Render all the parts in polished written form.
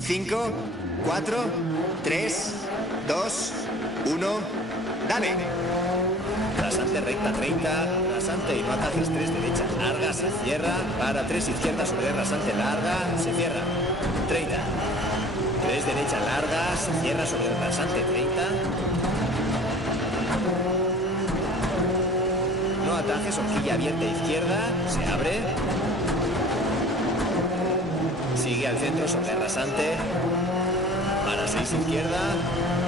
5, 4, 3, 2, 1. ¡Dale! Rasante recta 30, rasante y no atajes 3 derechas largas, se cierra. Para 3 izquierdas sobre rasante larga, se cierra. 30. 3 derechas largas, se cierra sobre rasante 30. No atajes, horquilla abierta izquierda, se abre. Sigue al centro sobre rasante. Para 6 izquierda.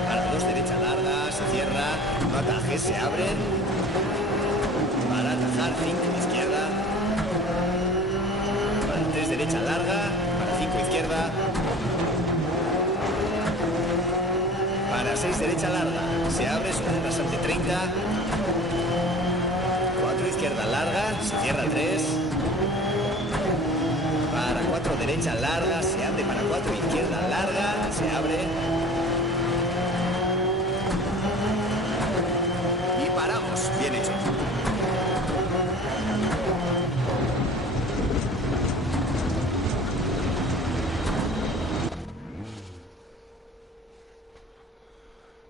Para 2 derecha larga, se cierra. No atajes, se abre. Para atajar 5 izquierda. Para 3 derecha larga. Para 5 izquierda. Para 6 derecha larga. Se abre sobre rasante 30. 4 izquierda larga. Se cierra 3. Para 4 derecha larga, se abre. Para 4 izquierda larga, se abre. Y paramos. Bien hecho.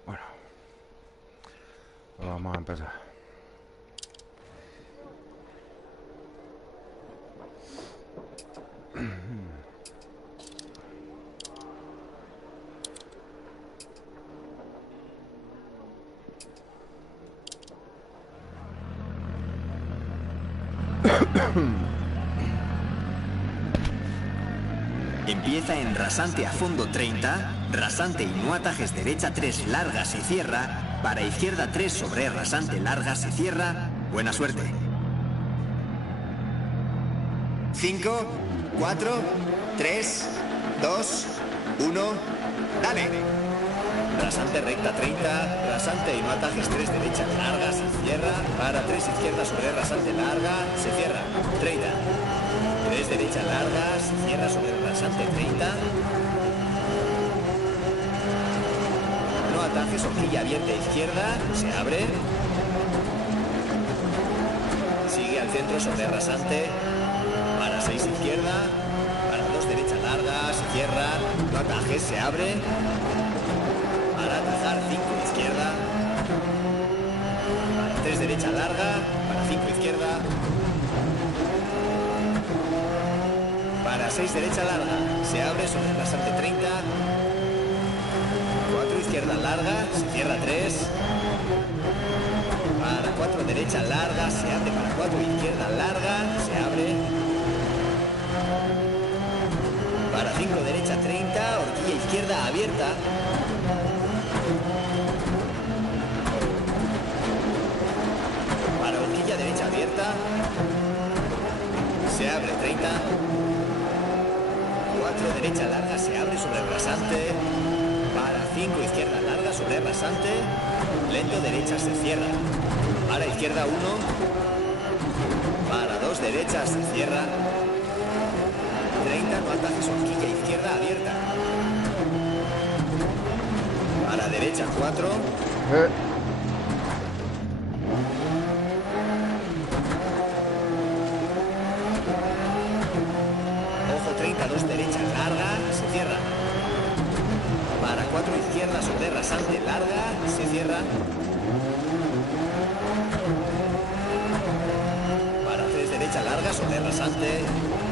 Bueno, vamos a empezar. Empieza en rasante a fondo 30, rasante y no atajes derecha 3 largas y cierra. Para izquierda 3 sobre rasante largas y cierra. Buena suerte. 5, 4, 3, 2, 1. ¡Dale! Rasante recta 30, rasante y no atajes 3 derechas largas, se cierra. Para 3 izquierdas sobre rasante larga, se cierra. 30. 3 derechas largas, se cierra sobre rasante 30. No atajes, horquilla abierta izquierda, se abre. Sigue al centro sobre rasante. Para 6 izquierda. Para 2 derechas largas, se cierra. No atajes, se abre. Para atajar 5 izquierda. Para 3 derecha larga. Para 5 izquierda. Para 6 derecha larga. Se abre sobre el rasante 30. 4 izquierda larga. Se cierra 3. Para 4 derecha larga. Se abre. Para 4 izquierda larga. Se abre. Para 5 derecha 30. Horquilla izquierda abierta. Para horquilla derecha abierta. Se abre 30. 4 derecha larga, se abre sobre el rasante. Para 5 izquierda larga sobre el rasante. Lento derecha, se cierra. Para izquierda 1. Para 2 derechas, se cierra. 30, no atajes, horquilla izquierda abierta. Para derecha 4. Ojo 30, 2 derecha larga, se cierra. Para 4 izquierda sobre rasante larga, se cierra. Para 3 derecha larga sobre rasante.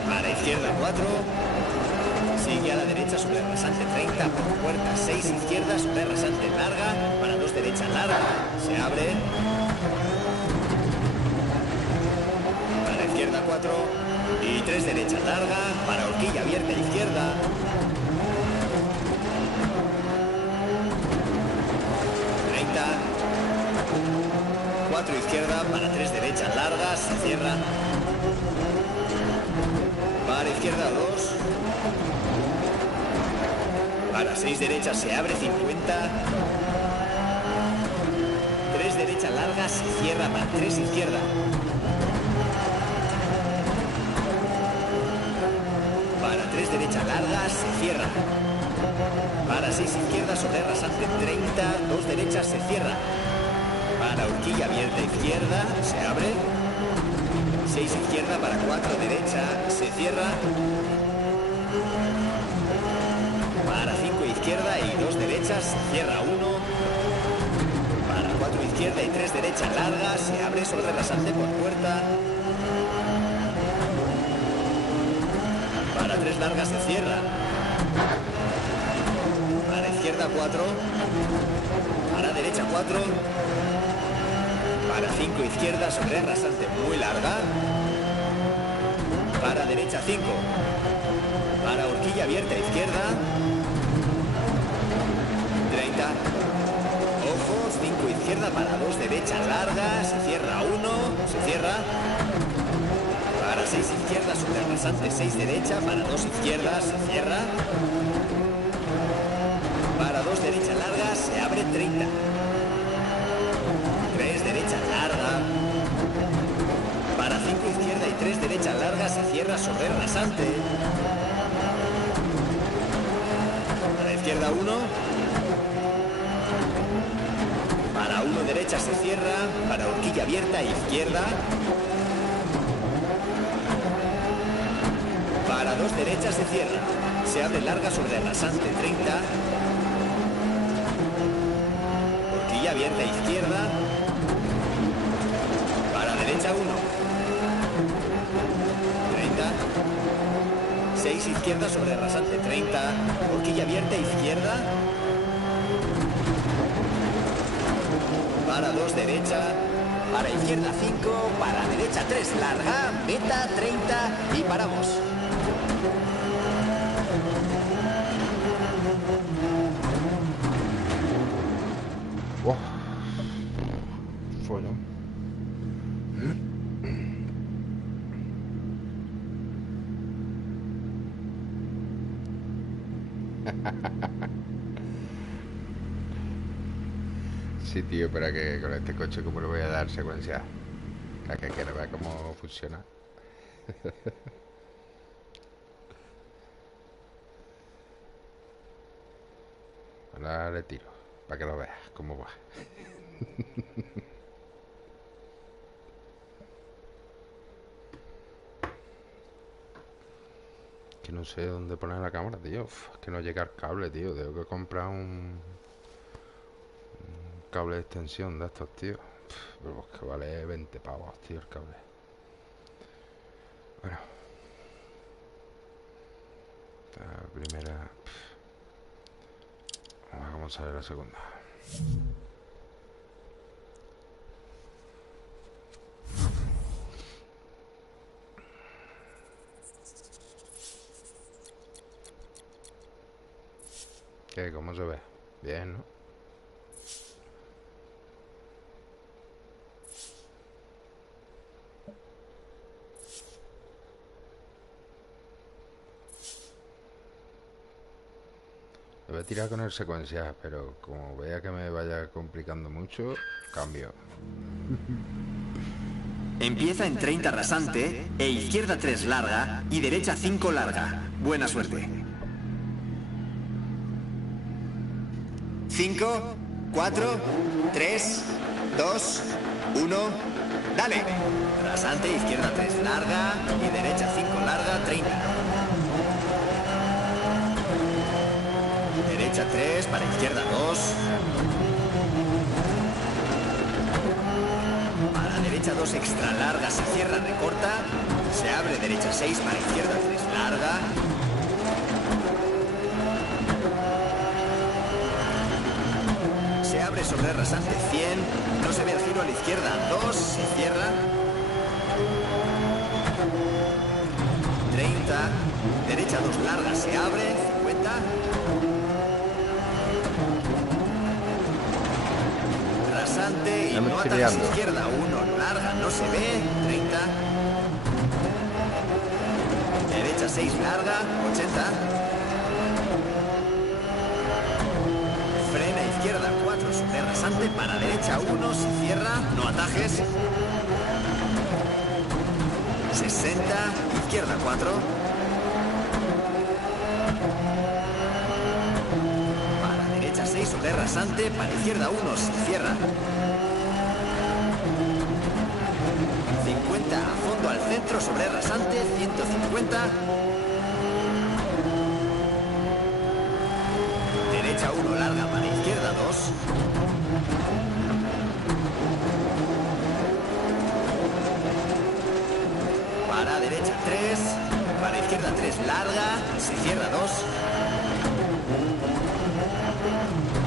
Para izquierda 4. Sigue a la derecha sobre rasante 30. Por puerta 6 izquierda sobre rasante larga. Para 2 derecha larga. Se abre. Para izquierda 4. Y 3 derecha larga. Para horquilla abierta izquierda. 30. 4 izquierda. Para 3 derechas largas. Se cierra. Para izquierda 2. Para 6 derechas se abre 50. 3 derechas largas se cierra. Para 3 izquierda. Para 3 derechas largas se cierra. Para 6 izquierdas sobre rasante 30. 2 derechas se cierra. Para horquilla abierta izquierda se abre. 6 izquierda para 4 derecha, se cierra. izquierda y 2 derechas, se cierra 1. Para 4 izquierda y 3 derecha larga, se abre sobre rasante por puerta. Para 3 largas se cierra. Para izquierda 4. Para derecha 4. Para 5 izquierda sobre rasante muy larga. Para derecha 5. Para horquilla abierta izquierda. 30. Ojos, 5 izquierda para 2 derecha larga. Se cierra 1. Se cierra. Para 6 izquierda sobre rasante 6 derecha. Para 2 izquierdas se cierra. Para 2 derecha larga se abre 30. 3 derecha larga. Para 5 izquierda y 3 derecha larga se cierra sobre rasante. Para izquierda 1. Para 1 derecha se cierra. Para horquilla abierta izquierda. Para 2 derechas se cierra. Se abre larga sobre rasante 30. Horquilla abierta izquierda. Para derecha 1. 30. 6 izquierda sobre rasante 30. Horquilla abierta izquierda. Para 2 derecha. Para izquierda 5. Para derecha 3 larga. Meta 30 y paramos. Wow. Follón. Sí, tío, para que con este coche como le voy a dar secuencia. Para que quiera ver cómo funciona. Ahora le tiro, para que lo veas cómo va. Que no sé dónde poner la cámara, tío. Uf, es que no llega el cable, tío. Tengo que comprar un cable de extensión de estos, tío. Pero es que vale 20 pavos, tío, el cable. Bueno. La primera... Vamos a ver cómo sale la segunda. ¿Qué? ¿Cómo se ve? Bien, ¿no? Lo voy a tirar con el secuencial, pero como vea que me vaya complicando mucho, cambio. Empieza en 30 rasante e izquierda 3 larga y derecha 5 larga. Buena suerte. 5, 4, 3, 2, 1. Dale. Rasante, izquierda 3 larga y derecha 5 larga, 30. Derecha 3 para izquierda 2. Para derecha 2 extra larga se cierra, recorta. Se abre derecha 6 para izquierda 3 larga. Se abre sobre rasante 100. No se ve el giro a la izquierda 2. Se cierra. 30. Derecha 2 larga se abre. 50. Rasante y no ataques izquierda 1 larga. No se ve. 30. Derecha 6 larga. 80. Frena izquierda 4 sobre rasante, para derecha 1, se cierra, no atajes. 60, izquierda 4. Para derecha 6 sobre rasante, para izquierda 1, se cierra. 50, a fondo al centro sobre rasante, 150. izquierda 3 larga, se cierra 2.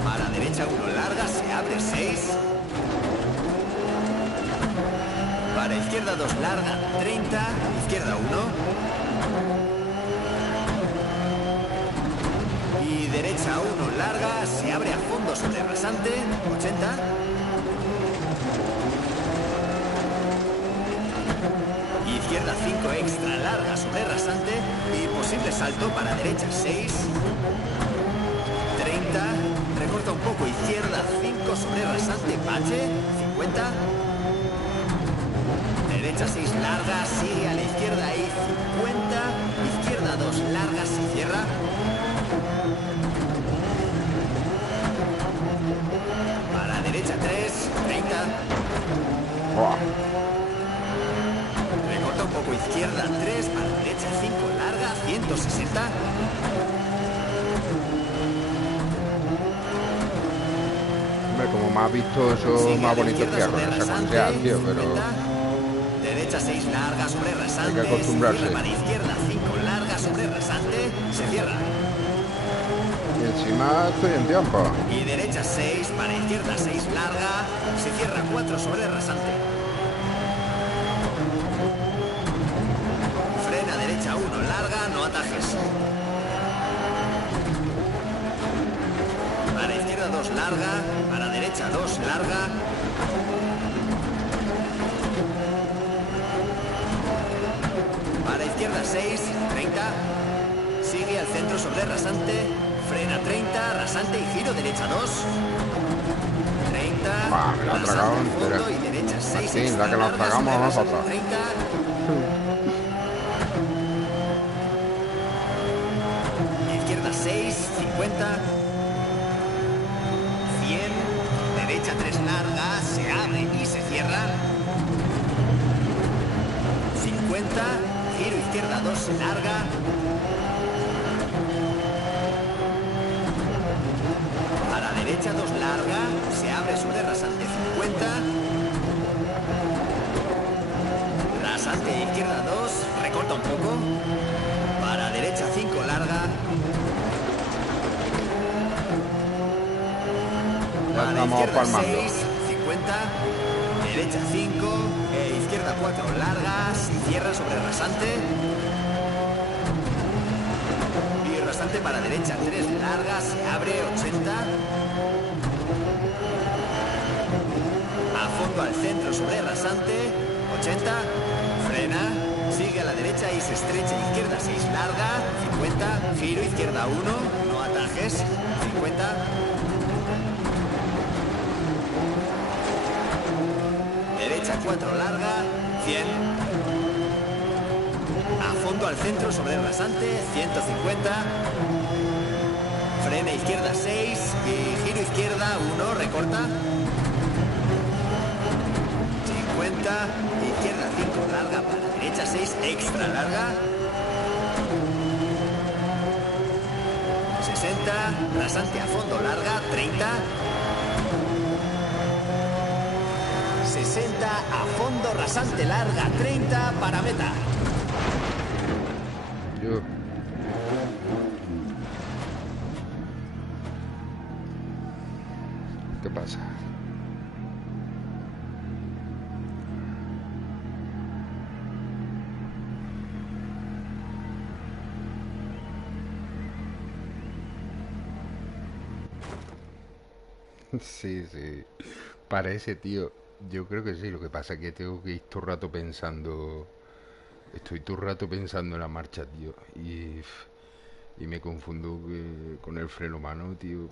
Para derecha 1 larga, se abre 6. Para izquierda 2 larga, 30, izquierda 1. Y derecha 1 larga, se abre a fondo sobre rasante, 80. Izquierda 5 extra larga sobre rasante y posible salto para derecha 6. 30. Recorta un poco izquierda 5 sobre rasante, bache, 50. Derecha 6 larga, sigue a la izquierda y 50. Izquierda 2 larga, se cierra. Para derecha 3, 30. Buah. Recorta un poco izquierda 3, para derecha 5 larga, 160. Hombre, como me has visto eso Sigue más a la bonito izquierda que con sobre el rasante, secuencial, tío, pero 50. Derecha 6 larga sobre rasante. hay que acostumbrarse. Se cierra para izquierda 5 larga sobre rasante. Se cierra. Y encima estoy en tiempo. Y derecha 6 para izquierda 6 larga. Se cierra 4 sobre rasante. Frena derecha 1 larga, no atajes. Para izquierda 2 larga. Para derecha 2 larga. Para izquierda 6, 30. Sigue al centro sobre rasante. Frena 30, rasante y giro derecha 2. 30. Ah, me la ha tragado rasante al entera. fondo y derecha 6. Sí, extra la que nos larga tragamos sobre nosotros. rasante, 30. Izquierda 6, 50. 100. Derecha 3 larga, se abre y se cierra. 50. Giro izquierda 2 larga. A la derecha 2 larga, se abre sobre rasante 50. Rasante izquierda 2, recorta un poco. Para derecha 5 larga. Ya Para estamos izquierda palmando. 6, 50. Derecha 5, izquierda 4 larga, se cierra sobre rasante. Y rasante para derecha 3 larga, se abre 80. A fondo al centro sobre rasante, 80. Frena, sigue a la derecha y se estrecha izquierda 6 larga, 50. Giro izquierda 1, no atajes, 50. Derecha 4 larga, 100. A fondo al centro sobre el rasante, 150. Frena izquierda 6 y giro izquierda 1, recorta. 50. Izquierda 5 larga para derecha 6, extra larga. 60. Rasante a fondo larga, 30. 60 a fondo, rasante larga, 30 para meta. Yo. ¿Qué pasa? Sí, sí. Parece, tío. Yo creo que sí. Lo que pasa es que tengo que ir todo el rato pensando. Estoy todo el rato pensando en la marcha, tío. Y me confundo con el freno mano, tío.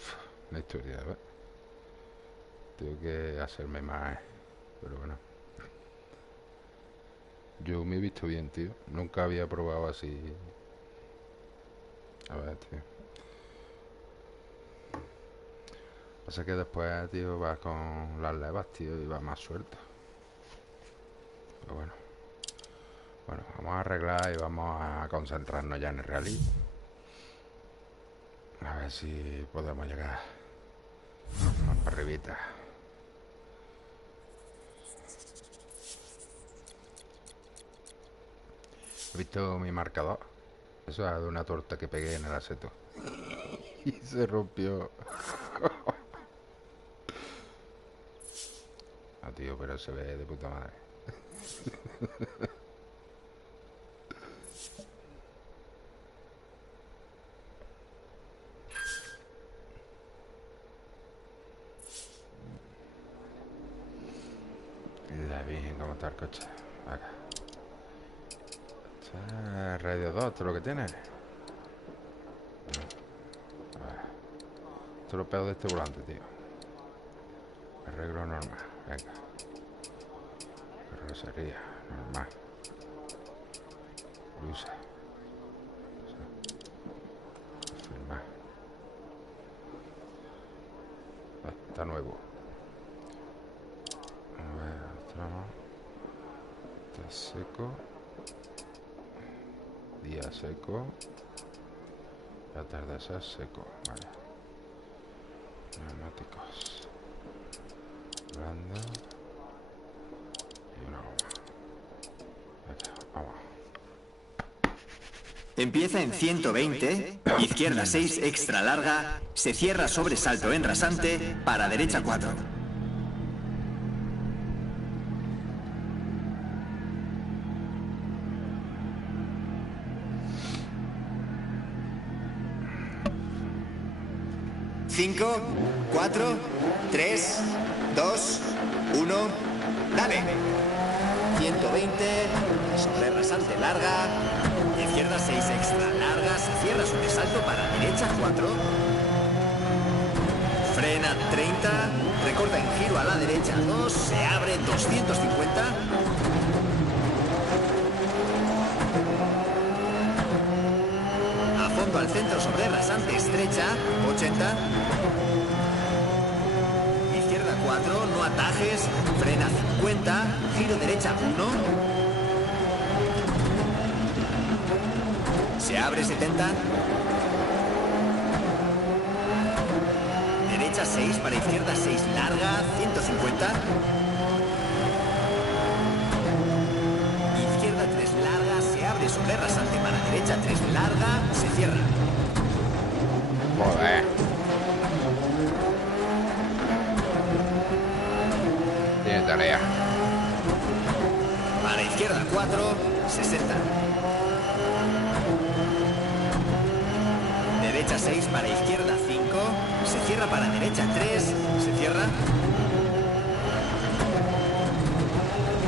Una historia, ¿ves? Tengo que hacerme más. Pero bueno. Yo me he visto bien, tío. Nunca había probado así. A ver, tío. Pasa que después, tío, vas con las levas, tío, y vas más suelto. Pero bueno. Bueno, vamos a arreglar y vamos a concentrarnos ya en el rally. A ver si podemos llegar más para arribita. ¿Has visto mi marcador? Eso es de una torta que pegué en el aseto. Y se rompió. No, tío, pero se ve de puta madre. La Virgen, cómo está el coche. Acá. Está Radio 2, esto es lo que tiene. Esto es lo peor de este volante, tío. Arreglo normal, venga. Carrocería, normal. Luces. Firmar. Está nuevo. A ver, tramo. Está seco. Día seco. Atardecer seco, vale. Neumáticos. Blando. Y una goma. Venga, vamos. Empieza en 120, izquierda 6 extra larga, se cierra sobresalto en rasante, para derecha 4. Cinco, 4, 3, 2, 1, dale. 120, sobre rasante larga, izquierda 6 extra larga, se cierra sobresalto para derecha 4. Frena 30, recorta en giro a la derecha 2, se abre 250. A fondo al centro sobre rasante estrecha, 80. Izquierda 4, no atajes, frena 50, giro derecha 1. Se abre 70. Derecha 6 para izquierda 6 larga, 150. Izquierda 3 larga, se abre sobre rasante para derecha 3 larga, se cierra. Joder. Tiene tarea. Para izquierda 4, 60. Derecha 6 para izquierda 5, se cierra para derecha 3, se cierra.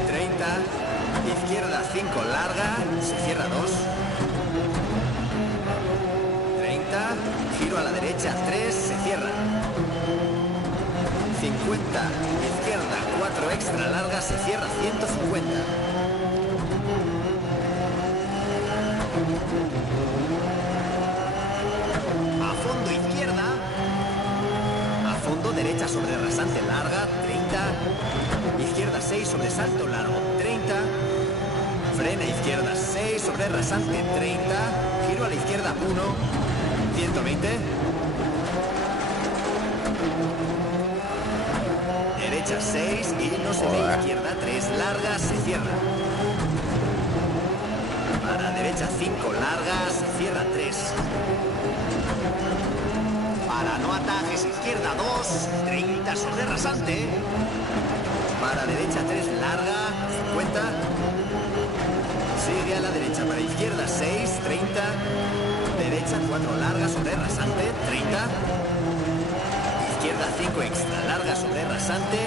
30, izquierda 5 larga, se cierra 2. 30, giro a la derecha 3, se cierra. 50, izquierda 4 extra larga, se cierra 150. A fondo izquierda. A fondo derecha sobre rasante larga, 30. Izquierda 6 sobre salto largo, 30. Frena izquierda 6 sobre rasante, 30. Giro a la izquierda 1. 120. Derecha 6 y no se ve izquierda 3 larga, se cierra. Para derecha 5 larga, se cierra 3. Para no atajes izquierda 2, 30 sobre rasante. Para derecha 3 larga, 50. Sigue a la derecha para izquierda 6, 30. Derecha 4 larga sobre rasante, 30. Izquierda 5 extra larga sobre rasante,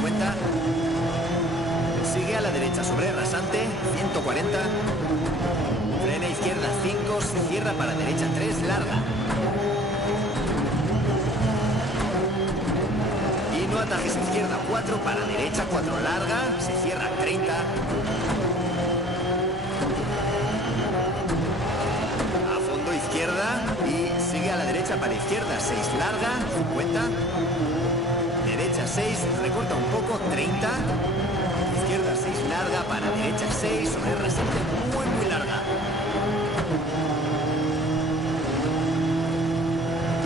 50. Sigue a la derecha sobre rasante, 140. Frena izquierda 5, se cierra para derecha 3 larga. Y no atajes izquierda 4 para derecha 4 larga, se cierra 30. A fondo izquierda y sigue a la derecha para izquierda 6 larga, 50. Derecha 6, recorta un poco, 30. Izquierda 6 larga para derecha 6 sobre rasante muy larga.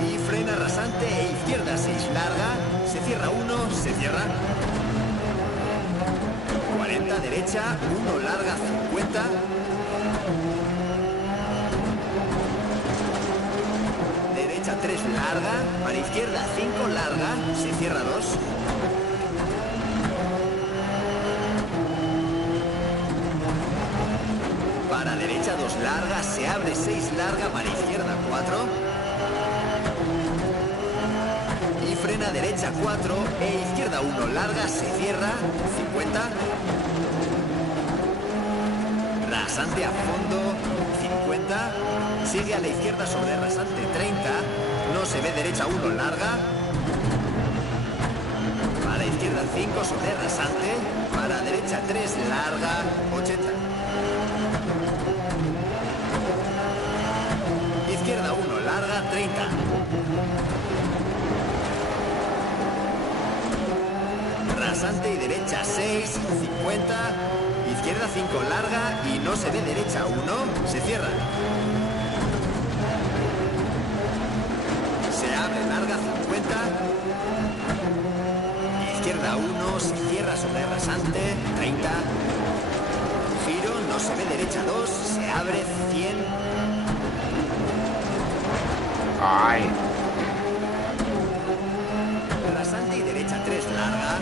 Y frena rasante e izquierda 6 larga, se cierra 1, se cierra. 40 derecha, 1 larga, 50. derecha 3 larga, para izquierda 5 larga, se cierra 2. Para derecha 2 larga, se abre 6 larga, para izquierda 4. Y frena derecha 4 e izquierda 1 larga, se cierra 50. Rasante a fondo 50. Sigue a la izquierda sobre rasante 30. No se ve derecha 1 larga. Para izquierda 5 sobre rasante. Para derecha 3 larga 80. Izquierda 1 larga 30. Rasante y derecha 6, 50. Izquierda 5 larga y no se ve derecha 1. Se cierra. Se abre larga 50. Izquierda 1 se cierra sobre rasante 30. Giro, no se ve derecha 2. Se abre 100. ¡Ay! Rasante y derecha 3 larga.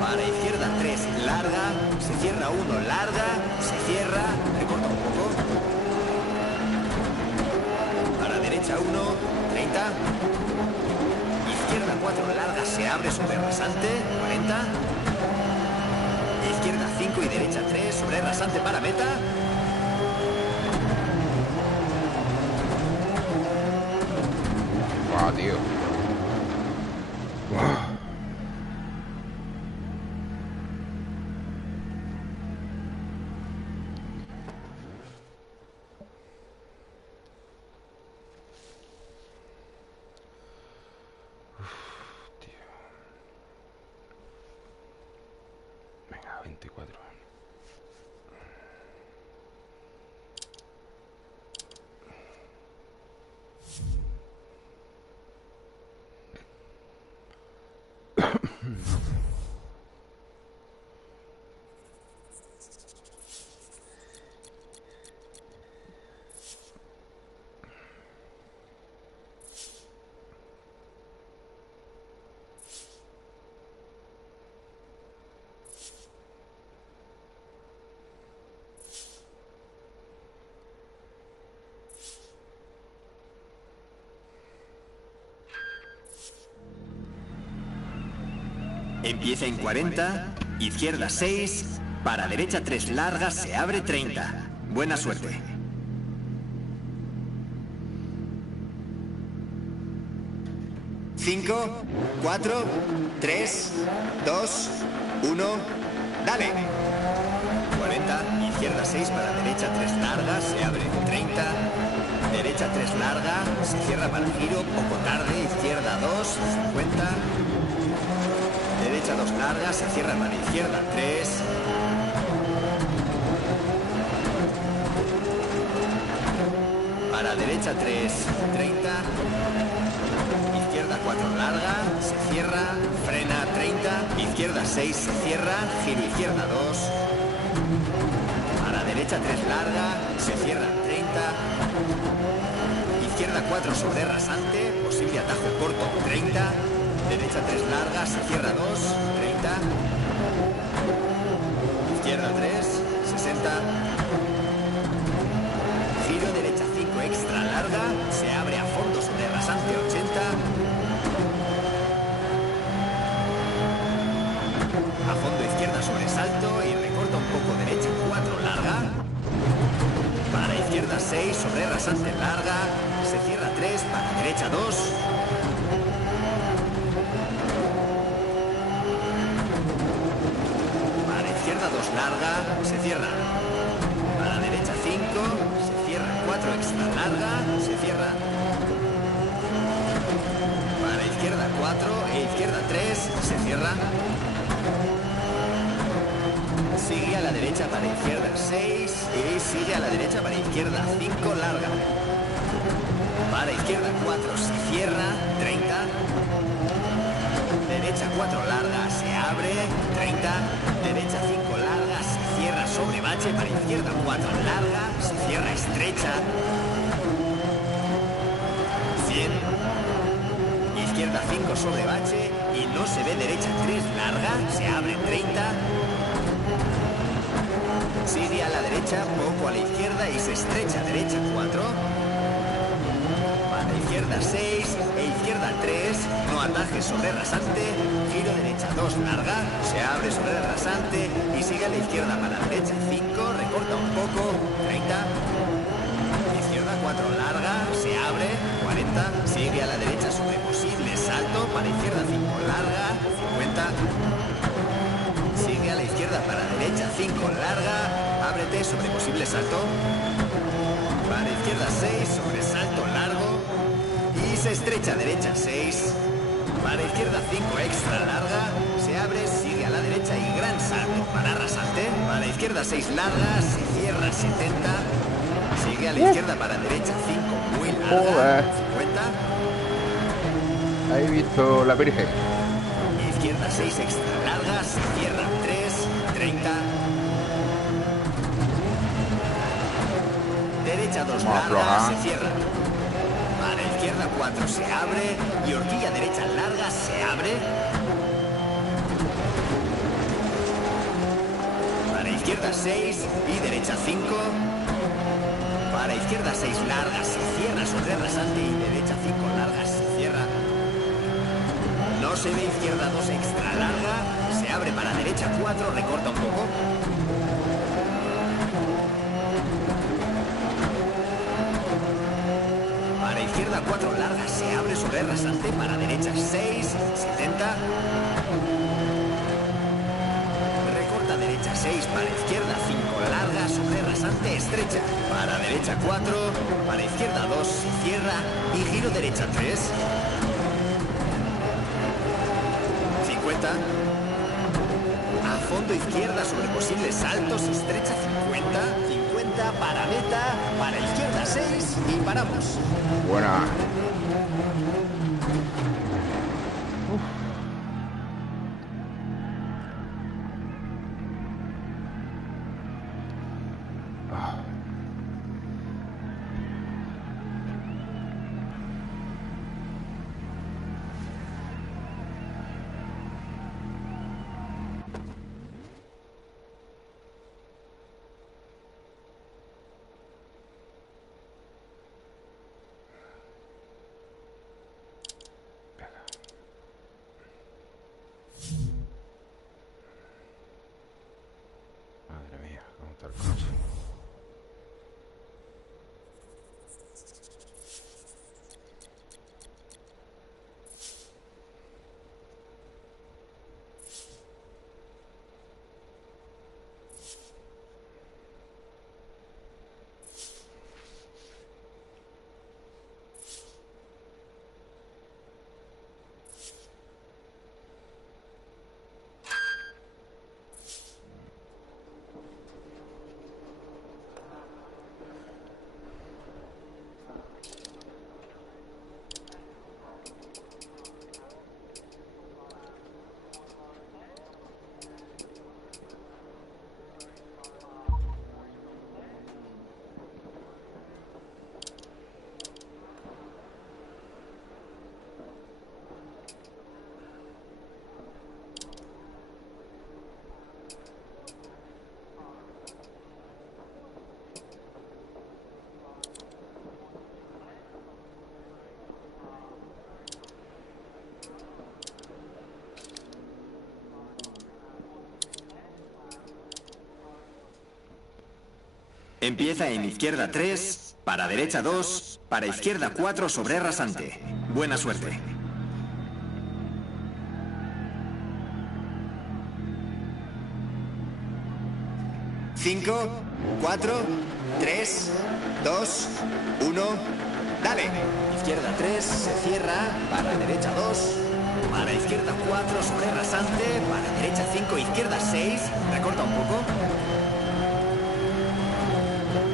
Para izquierda 3 larga. Se cierra 1 larga. Se cierra. Recorta un poco. Para derecha 1. 30. Izquierda 4 larga. Se abre sobre rasante. 40. Izquierda 5 y derecha 3 sobre rasante para meta. ¡Guau, tío! ¡Guau! Tío. Venga, 24. Empieza en 40, izquierda 6, para derecha 3 largas, se abre 30. Buena suerte. Cinco, 4, 3, 2, 1. Dale. 40, izquierda 6, para derecha 3 largas, se abre 30. Derecha 3 larga, se cierra para giro, poco tarde, izquierda 2, 50. Derecha 2 largas, se cierra para izquierda 3. Para derecha 3, 30. Izquierda 4 larga, se cierra, frena 30. Izquierda 6 se cierra, giro izquierda 2. Para derecha 3 larga, se cierra 30. Izquierda 4 sobre rasante, posible atajo corto 30. Derecha 3 larga, se cierra 2, 30. Izquierda 3, 60. Giro derecha 5 extra larga, se abre a fondo sobre rasante 80. A fondo izquierda sobresalto y recorta un poco derecha 4 larga. Para izquierda 6 sobre rasante larga, se cierra 3, para derecha 2. Para izquierda 2 larga, se cierra. Para derecha 5, se cierra 4 extra larga, se cierra. Para izquierda 4 e izquierda 3, se cierra. Sigue a la derecha para izquierda 6 y sigue a la derecha para izquierda 5 larga. Para izquierda 4 se cierra, 30. Derecha 4 larga, se abre, 30. Derecha 5 larga, se cierra sobre bache, para izquierda 4 larga, se cierra estrecha. 100. Izquierda 5 sobre bache y no se ve derecha 3 larga, se abre 30. Sigue a la derecha, poco a la izquierda y se estrecha derecha 4. Para izquierda 6 e izquierda 3, no ataje sobre rasante, giro derecha 2 larga, se abre sobre el rasante y sigue a la izquierda para derecha 5, recorta un poco, 30. Izquierda 4 larga, se abre, 40. Sigue a la derecha sobre posible salto, para izquierda 5 larga, 50. Sigue a la izquierda para derecha 5 larga, ábrete sobre posible salto. Para izquierda 6 sobre salto largo y se estrecha derecha 6. Para izquierda 5 extra larga, se abre, sigue a la derecha y gran salto para rasante. Para izquierda 6 larga, se cierra 70. Sigue a la izquierda para derecha 5 muy larga, 50. Ahí he visto la Virgen. Izquierda 6 extra larga, se cierra 3, 30. Derecha 2 larga, se cierra. Para izquierda 4 se abre y horquilla derecha larga se abre. Para izquierda 6 y derecha 5. Para izquierda 6 larga se cierra sobre rasante y derecha 5 larga se cierra. No se ve izquierda 2 extra larga, se abre para derecha 4, recorta un poco. Para izquierda 4 larga, se abre sobre rasante, para derecha 6, 70. Recorta derecha 6, para izquierda 5 larga, sobre rasante estrecha. Para derecha 4, para izquierda 2 se cierra y giro derecha 3. 50. A fondo izquierda sobre posibles saltos, estrecha 50. 50 para meta, para izquierda 6 y paramos. Buena. Madre mía, cómo está el coche. Empieza en izquierda 3, para derecha 2, para izquierda 4 sobre rasante. Buena suerte. Cinco, 4, 3, 2, 1, dale. Izquierda 3, se cierra, para derecha 2, para izquierda 4 sobre rasante, para derecha 5, izquierda 6, recorta un poco.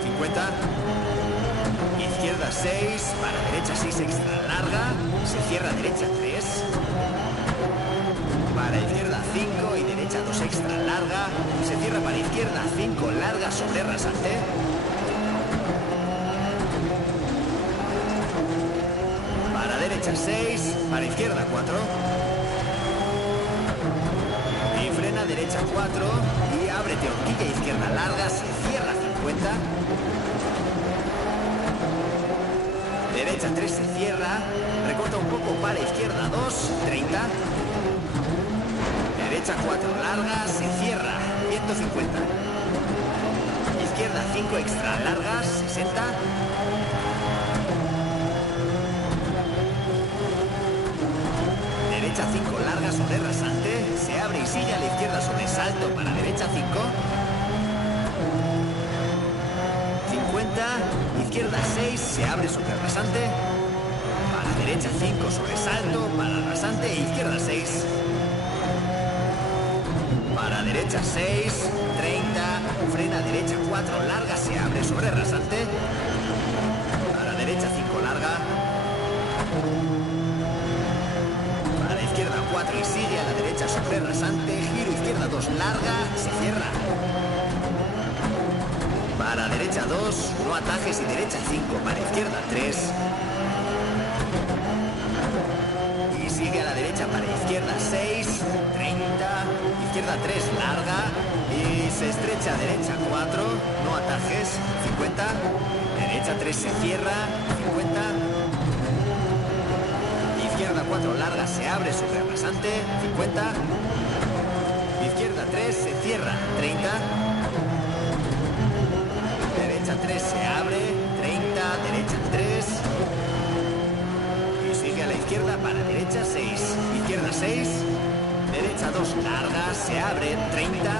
50. Izquierda 6, para derecha 6 extra larga, se cierra derecha 3. Para izquierda 5 y derecha 2 extra larga. Se cierra para izquierda 5 larga sobre rasante. Para derecha 6, para izquierda 4. Y frena derecha 4 y ábrete horquilla izquierda larga, se cierra 50. Derecha 3 se cierra, recorta un poco para izquierda 2, 30. Derecha 4 larga, se cierra, 150. Izquierda 5 extra largas, 60. Derecha 5 larga sobre rasante, se abre y sigue a la izquierda sobre salto para derecha 5. 50, izquierda 6, se abre sobre rasante. Para derecha 5 sobre salto, para rasante e izquierda 6. Para derecha 6, 30, frena derecha 4 larga, se abre sobre rasante. Para derecha 5 larga. Para izquierda 4 y sigue a la derecha sobre rasante, giro izquierda 2 larga, se cierra. Para derecha 2, no atajes y derecha 5, para izquierda 3. Y sigue a la derecha para izquierda 6, 30, izquierda 3 larga y se estrecha a derecha 4, no atajes, 50. Derecha 3 se cierra, 50. Izquierda 4 larga se abre sobre rasante, 50. Izquierda 3 se cierra, 30. Derecha 3 se abre, 30, derecha 3. Y sigue a la izquierda para derecha 6. Izquierda 6. Derecha 2 larga, se abre, 30.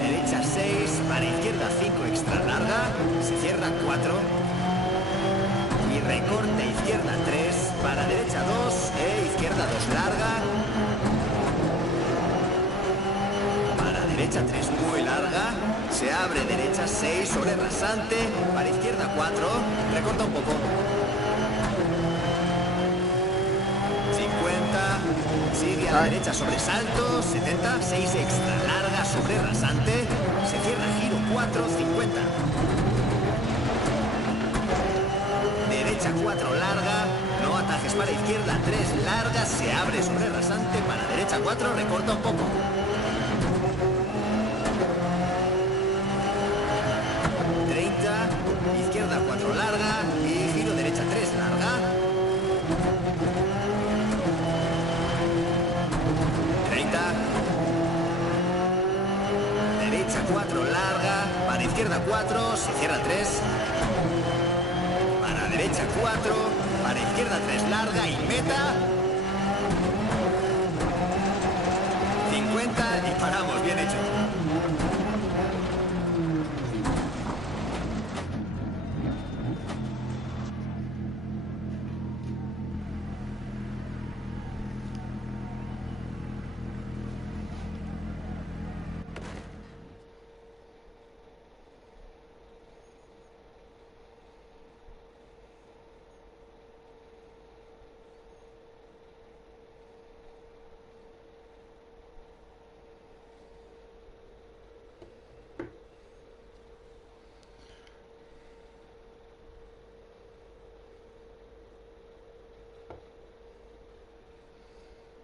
Derecha 6, para izquierda 5 extra larga, se cierra 4. Y recorte izquierda 3, para derecha 2 e izquierda 2 larga. Derecha 3 muy larga, se abre derecha 6 sobre rasante, para izquierda 4, recorta un poco. 50, sigue a la derecha sobre salto, 70, 6 extra larga sobre rasante, se cierra giro 4, 50. Derecha 4 larga, no atajes para izquierda 3 larga, se abre sobre rasante, para derecha 4, recorta un poco. 30, izquierda 4 larga y giro derecha 3 larga. 30. Derecha 4 larga, para izquierda 4, se cierra 3. Para derecha 4, para izquierda 3 larga y meta. 50 y paramos, bien hecho.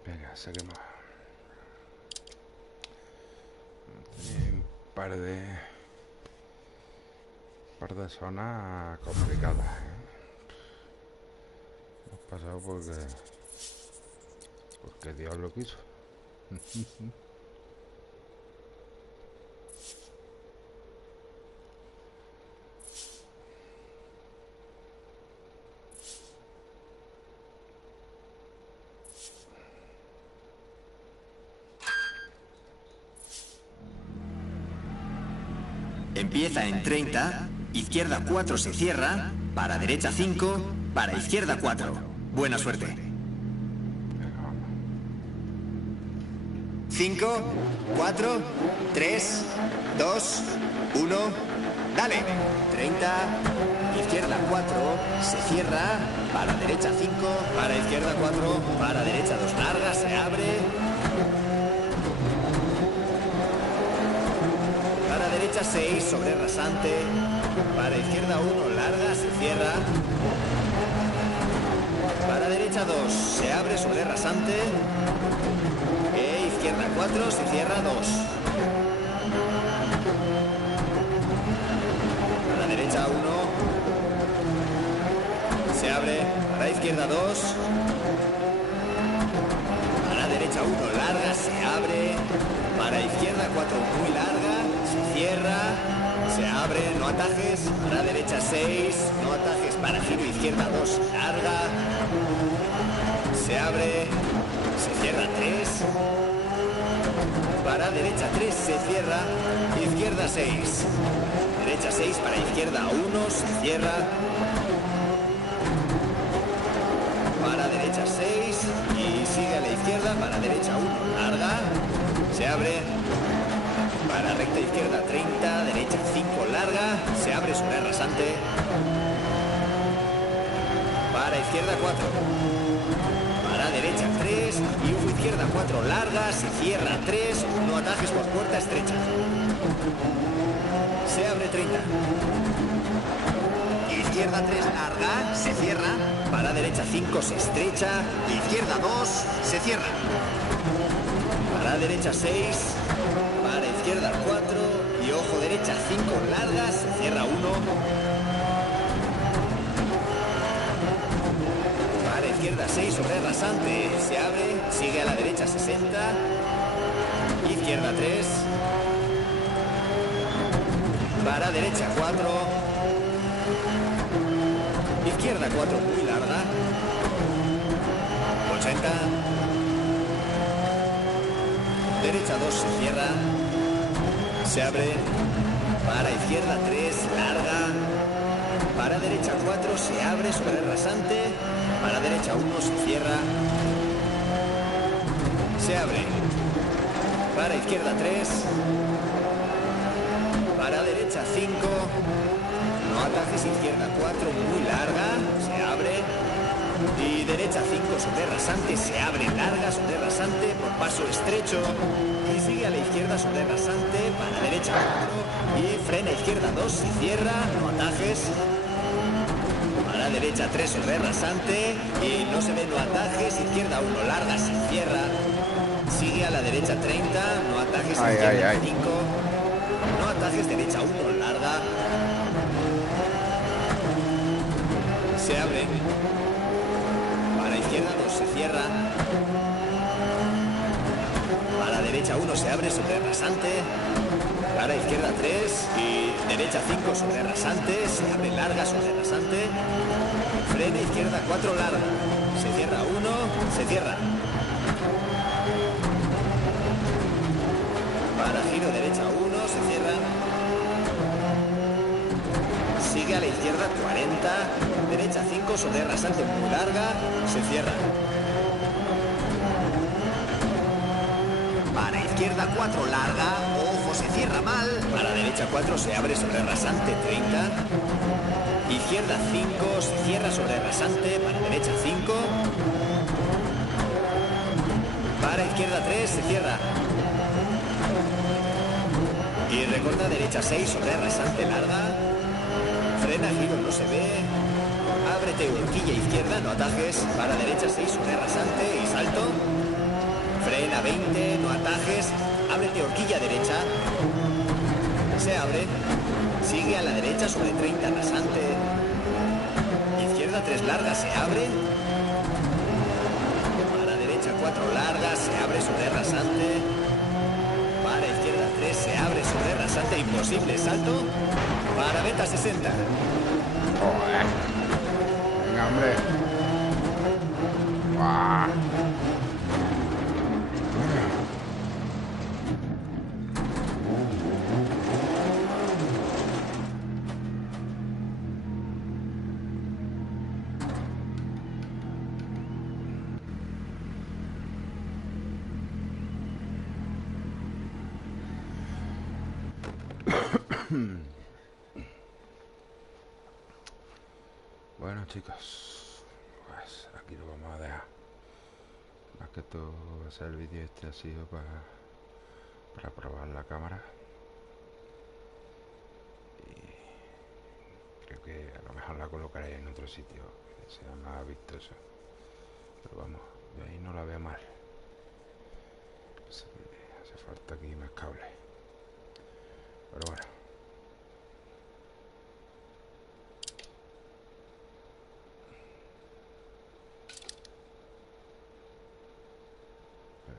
Venga, saquemos un par de zonas complicadas, ¿eh? Hemos pasado porque Dios lo quiso. Empieza en 30, izquierda 4 se cierra, para derecha 5, para izquierda 4. Buena suerte. 5, 4, 3, 2, 1, dale. 30, izquierda izquierda 4, se cierra, para derecha 5, para izquierda 4, para derecha 2 largas, se abre. Para derecha 6, sobre rasante, para izquierda 1, larga, se cierra. Para derecha 2, se abre sobre rasante. Izquierda 4, se cierra 2. Para derecha 1, se abre. Para izquierda 2. Para derecha 1, larga, se abre. Para izquierda 4, muy larga, se cierra. Se abre, no atajes. Para derecha 6, no atajes. Para giro izquierda 2, larga. Se abre, se cierra 3. Para derecha 3, se cierra. Izquierda 6. Derecha 6, para izquierda 1, se cierra. Para derecha 6 y sigue a la izquierda. Para derecha 1, larga. Se abre. Para recta izquierda 30, derecha 5, larga. Se abre sobre rasante. Para izquierda 4. Para derecha 3 y UFO izquierda 4, larga. Se cierra 3, no atajes por puerta estrecha. Se abre 30. Izquierda 3, larga. Se cierra. Para derecha 5, se estrecha. Izquierda 2, se cierra. Para derecha 6. Para izquierda 4 y ojo derecha 5, largas, se cierra 1. Para izquierda 6, sobre rasante, se abre, sigue a la derecha 60. Izquierda 3. Para derecha 4. Izquierda 4, muy larga. 80. Derecha 2, se cierra. Se abre. Para izquierda 3, larga. Para derecha 4, se abre sobre el rasante. Para derecha 1, se cierra. Se abre. Para izquierda 3. Para derecha 5. No atajes, izquierda 4, muy larga. Se abre. Y derecha 5, sobre rasante, se abre, larga, sobre rasante, por paso estrecho. Y sigue a la izquierda sobre rasante, para derecha 4. Y frena izquierda 2, se cierra, no atajes. Para derecha 3, sobre rasante. Y no se ve, no atajes, izquierda 1, larga, se cierra. Sigue a la derecha 30, no atajes, izquierda 5. No atajes, derecha 1, larga. Se abre. Para izquierda 2, se cierra. Para derecha 1, se abre sobre rasante. Para izquierda 3 y derecha 5, sobre rasante. Se abre, larga, sobre rasante. Frena izquierda 4, larga. Se cierra 1, se cierra. Para giro derecha 1, se cierra. Sigue a la izquierda 40, derecha 5, sobre rasante, muy larga, se cierra. Para izquierda 4, larga, ojo, se cierra mal. Para derecha 4, se abre sobre rasante 30. Izquierda 5, se cierra sobre rasante, para derecha 5. Para izquierda 3, se cierra. Y recorta derecha 6, sobre rasante, larga. Frena, giro, no se ve. Ábrete, horquilla izquierda, no atajes. Para derecha 6, sobre rasante y salto. Frena 20, no atajes. Ábrete, horquilla derecha. Se abre. Sigue a la derecha sobre 30, rasante. Izquierda 3, larga, se abre. Para derecha 4, larga, se abre sobre rasante. Para izquierda 3, se abre sobre rasante, imposible, salto. Para beta 60. Joder. Venga, hombre. ¡Buah! Bueno, chicos, pues aquí lo vamos a dejar. Más que todo, hacer el vídeo este ha sido para probar la cámara. Creo que a lo mejor la colocaré en otro sitio que sea más vistoso. Pero vamos, de ahí no la veo mal. Así que hace falta aquí más cables. Pero bueno.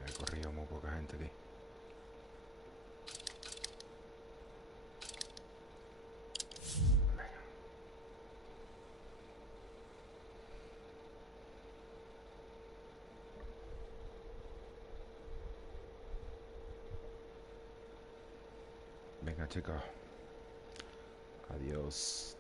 He corrido muy poca gente aquí. Venga, chicos. Adiós.